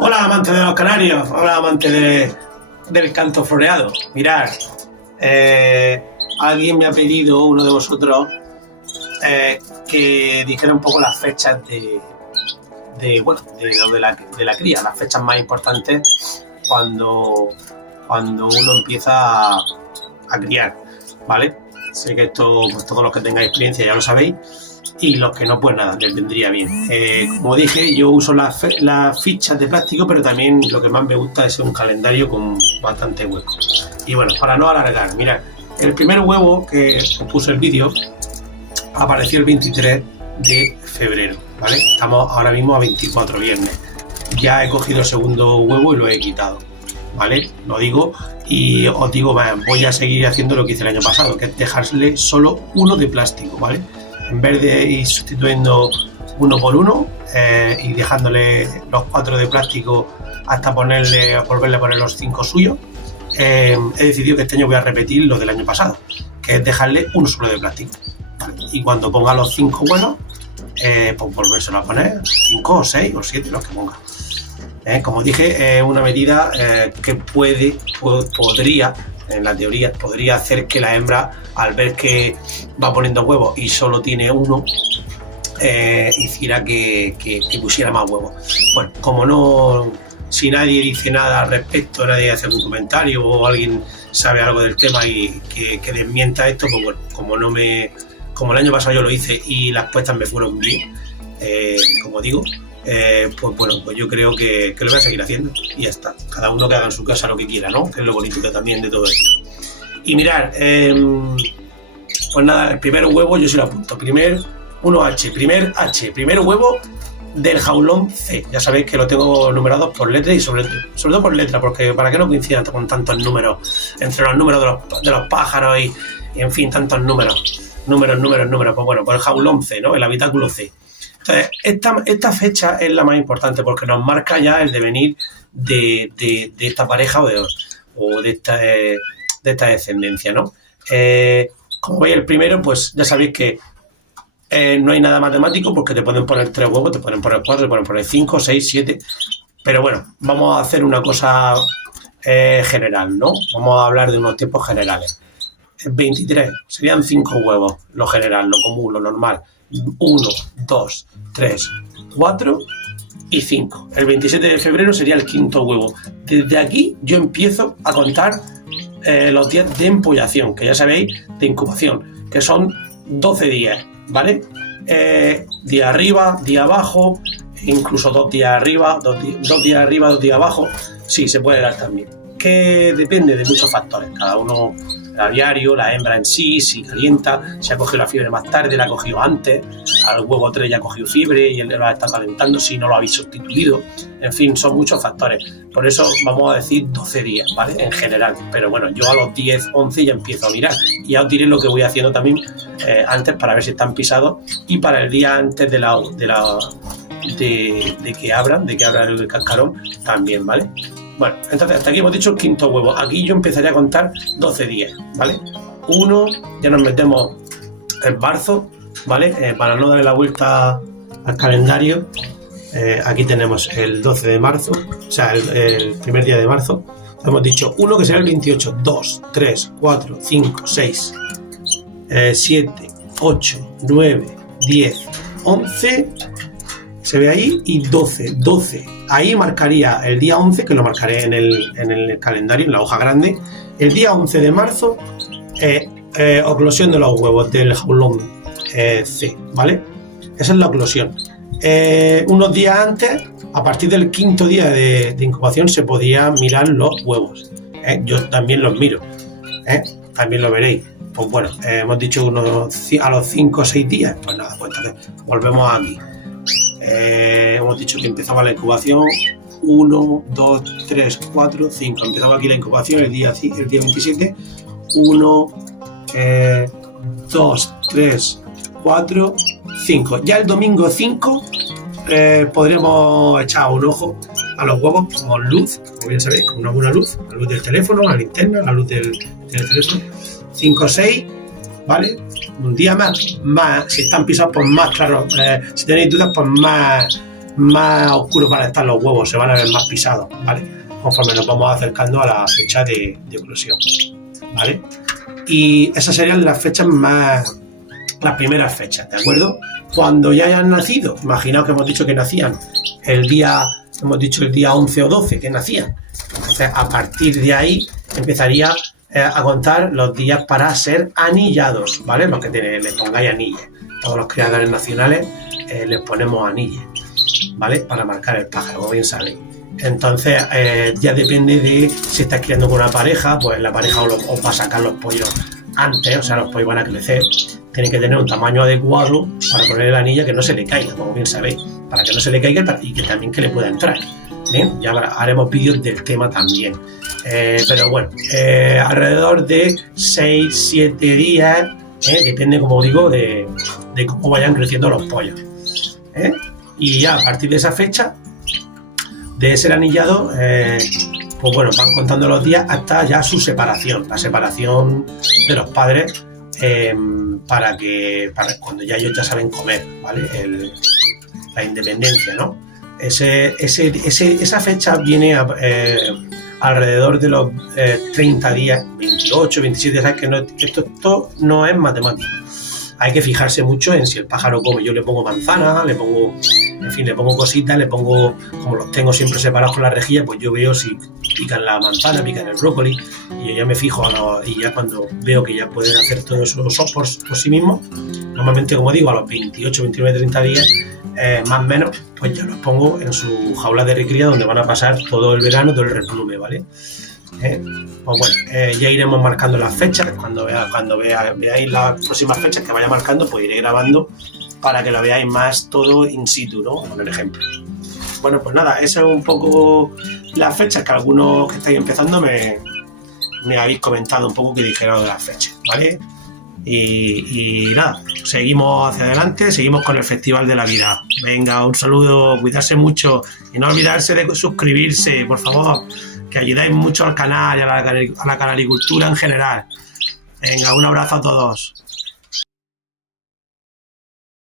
Hola, amante de los canarios. Hola, amante del canto floreado. Mirad, alguien me ha pedido, uno de vosotros, que dijera un poco las fechas de la cría, las fechas más importantes cuando uno empieza a criar, ¿vale? Sé que esto, pues todos los que tengáis experiencia ya lo sabéis, y los que no, pues nada, les vendría bien. Como dije, yo uso las fichas de plástico, pero también lo que más me gusta es un calendario con bastante hueco. Y bueno, para no alargar, mirad, el primer huevo que os puse el vídeo apareció el 23 de febrero, ¿vale? Estamos ahora mismo a 24, viernes. Ya he cogido el segundo huevo y lo he quitado, ¿vale? Lo digo y os digo, voy a seguir haciendo lo que hice el año pasado, que es dejarle solo uno de plástico, ¿vale? En vez de ir sustituyendo uno por uno y dejándole los 4 de plástico hasta volverle a poner los 5 suyos, he decidido que este año voy a repetir lo del año pasado, que es dejarle uno solo de plástico, ¿vale? Y cuando ponga los 5 buenos, pues volvérselo a poner, 5 o 6 o 7, los que ponga. Como dije, una medida que podría, en la teoría, podría hacer que la hembra, al ver que va poniendo huevos y solo tiene uno, hiciera que pusiera más huevos. Bueno, como no, si nadie dice nada al respecto, nadie hace algún comentario o alguien sabe algo del tema y que desmienta esto, pues bueno, como el año pasado yo lo hice y las puestas me fueron bien, como digo, pues bueno, pues yo creo que lo voy a seguir haciendo y ya está. Cada uno que haga en su casa lo que quiera, ¿no? Que es lo bonito también de todo esto. Y mirad, pues nada, el primer huevo yo se lo apunto. Primer huevo del jaulón C. Ya sabéis que lo tengo numerados por letra y sobre todo por letra, porque para que no coincidan con tantos números, entre los números de los pájaros y en fin, tantos números. Pues bueno, por el jaulón C, ¿no? El habitáculo C. Entonces, esta fecha es la más importante porque nos marca ya el devenir de esta pareja o de esta descendencia, ¿no? Como veis, el primero, pues ya sabéis que no hay nada matemático porque te pueden poner 3 huevos, te pueden poner 4, te pueden poner 5, 6, 7. Pero bueno, vamos a hacer una cosa general, ¿no? Vamos a hablar de unos tiempos generales. 23 serían 5 huevos, lo general, lo común, lo normal. 1, 2, 3, 4 y 5. El 27 de febrero sería el quinto huevo. Desde aquí yo empiezo a contar los días de empollación, que ya sabéis, de incubación, que son 12 días, ¿vale? Día arriba, día abajo, incluso 2 días arriba, 2 días arriba, 2 días abajo. Sí, se puede dar también. Que depende de muchos factores, cada uno, el aviario, la hembra en sí, si calienta, si ha cogido la fiebre más tarde, la ha cogido antes, al huevo 3 ya ha cogido fiebre y él la está calentando si no lo habéis sustituido. En fin, son muchos factores. Por eso vamos a decir 12 días, ¿vale? En general. Pero bueno, yo a los 10, 11 ya empiezo a mirar. Y ya os diré lo que voy haciendo también antes para ver si están pisados y para el día antes de que abran el cascarón también, ¿vale? Bueno, entonces hasta aquí hemos dicho el quinto huevo. Aquí yo empezaría a contar 12 días, ¿vale? 1, ya nos metemos en marzo, ¿vale? Para no darle la vuelta al calendario, aquí tenemos el 12 de marzo, o sea, el primer día de marzo. Hemos dicho 1 que será el 28, 2, 3, 4, 5, 6, 7, 8, 9, 10, 11... se ve ahí, y 12. Ahí marcaría el día 11, que lo marcaré en el calendario, en la hoja grande. El día 11 de marzo, oclusión de los huevos del jaulón C, ¿vale? Esa es la oclusión. Unos días antes, a partir del quinto día de incubación, se podía mirar los huevos. Yo también los miro, también lo veréis. Pues bueno, hemos dicho a los 5 o 6 días, pues nada, pues entonces volvemos aquí. Hemos dicho que empezaba la incubación 1, 2, 3, 4, 5. Empezaba aquí la incubación el día 27. 1, 2, 3, 4, 5. Ya el domingo 5 podremos echar un ojo a los huevos con luz, como bien sabéis, con una buena luz, la luz del teléfono, la linterna, la luz del teléfono. 5 o 6, ¿vale? Un día más, si están pisados, pues más, claro, si tenéis dudas, pues más más oscuros van a estar los huevos, se van a ver más pisados, ¿vale? Conforme nos vamos acercando a la fecha de eclosión, ¿vale? Y esas serían las fechas más, las primeras fechas, ¿de acuerdo? Cuando ya hayan nacido, imaginaos que hemos dicho que nacían el día 11 o 12, que nacían. Entonces, a partir de ahí empezaría a contar los días para ser anillados, ¿vale? Los que les pongáis anillas. Todos los criadores nacionales les ponemos anillas, ¿vale? Para marcar el pájaro, como bien sabéis. Entonces, ya depende de si estás criando con una pareja, pues la pareja os va a sacar los pollos antes, o sea, los pollos van a crecer. Tienen que tener un tamaño adecuado para poner la anilla que no se le caiga, como bien sabéis, para que no se le caiga y que también que le pueda entrar. ¿Bien? Ya haremos vídeos del tema también. Pero bueno, alrededor de 6-7 días, depende, como digo, de cómo vayan creciendo los pollos. Y ya a partir de esa fecha, de ser anillado, pues bueno, van contando los días hasta ya su separación, la separación de los padres, para cuando ya ellos ya saben comer, ¿vale? La independencia, ¿no? Esa fecha viene alrededor de los 30 días, 28, 27, ¿sabes? Que esto no es matemático. Hay que fijarse mucho en si el pájaro come. Yo le pongo manzana, le pongo cositas, le pongo, como los tengo siempre separados con la rejilla, pues yo veo si pican la manzana, pican el brócoli, y yo ya me fijo, y ya cuando veo que ya pueden hacer todo eso por sí mismos, normalmente, como digo, a los 28, 29, 30 días, más o menos, pues ya los pongo en su jaula de recría, donde van a pasar todo el verano, todo el replume, ¿vale? Pues bueno, ya iremos marcando las fechas. Cuando veáis las próximas fechas que vaya marcando, pues iré grabando para que lo veáis más todo in situ, ¿no? Con el ejemplo. Bueno, pues nada, esas son un poco las fechas que algunos que estáis empezando me habéis comentado un poco que dijeron de las fechas, ¿vale? Y nada, seguimos hacia adelante, seguimos con el Festival de la Vida. Venga, un saludo, cuidarse mucho y no olvidarse de suscribirse, por favor, que ayudáis mucho al canal y a la canalicultura en general. Venga, un abrazo a todos.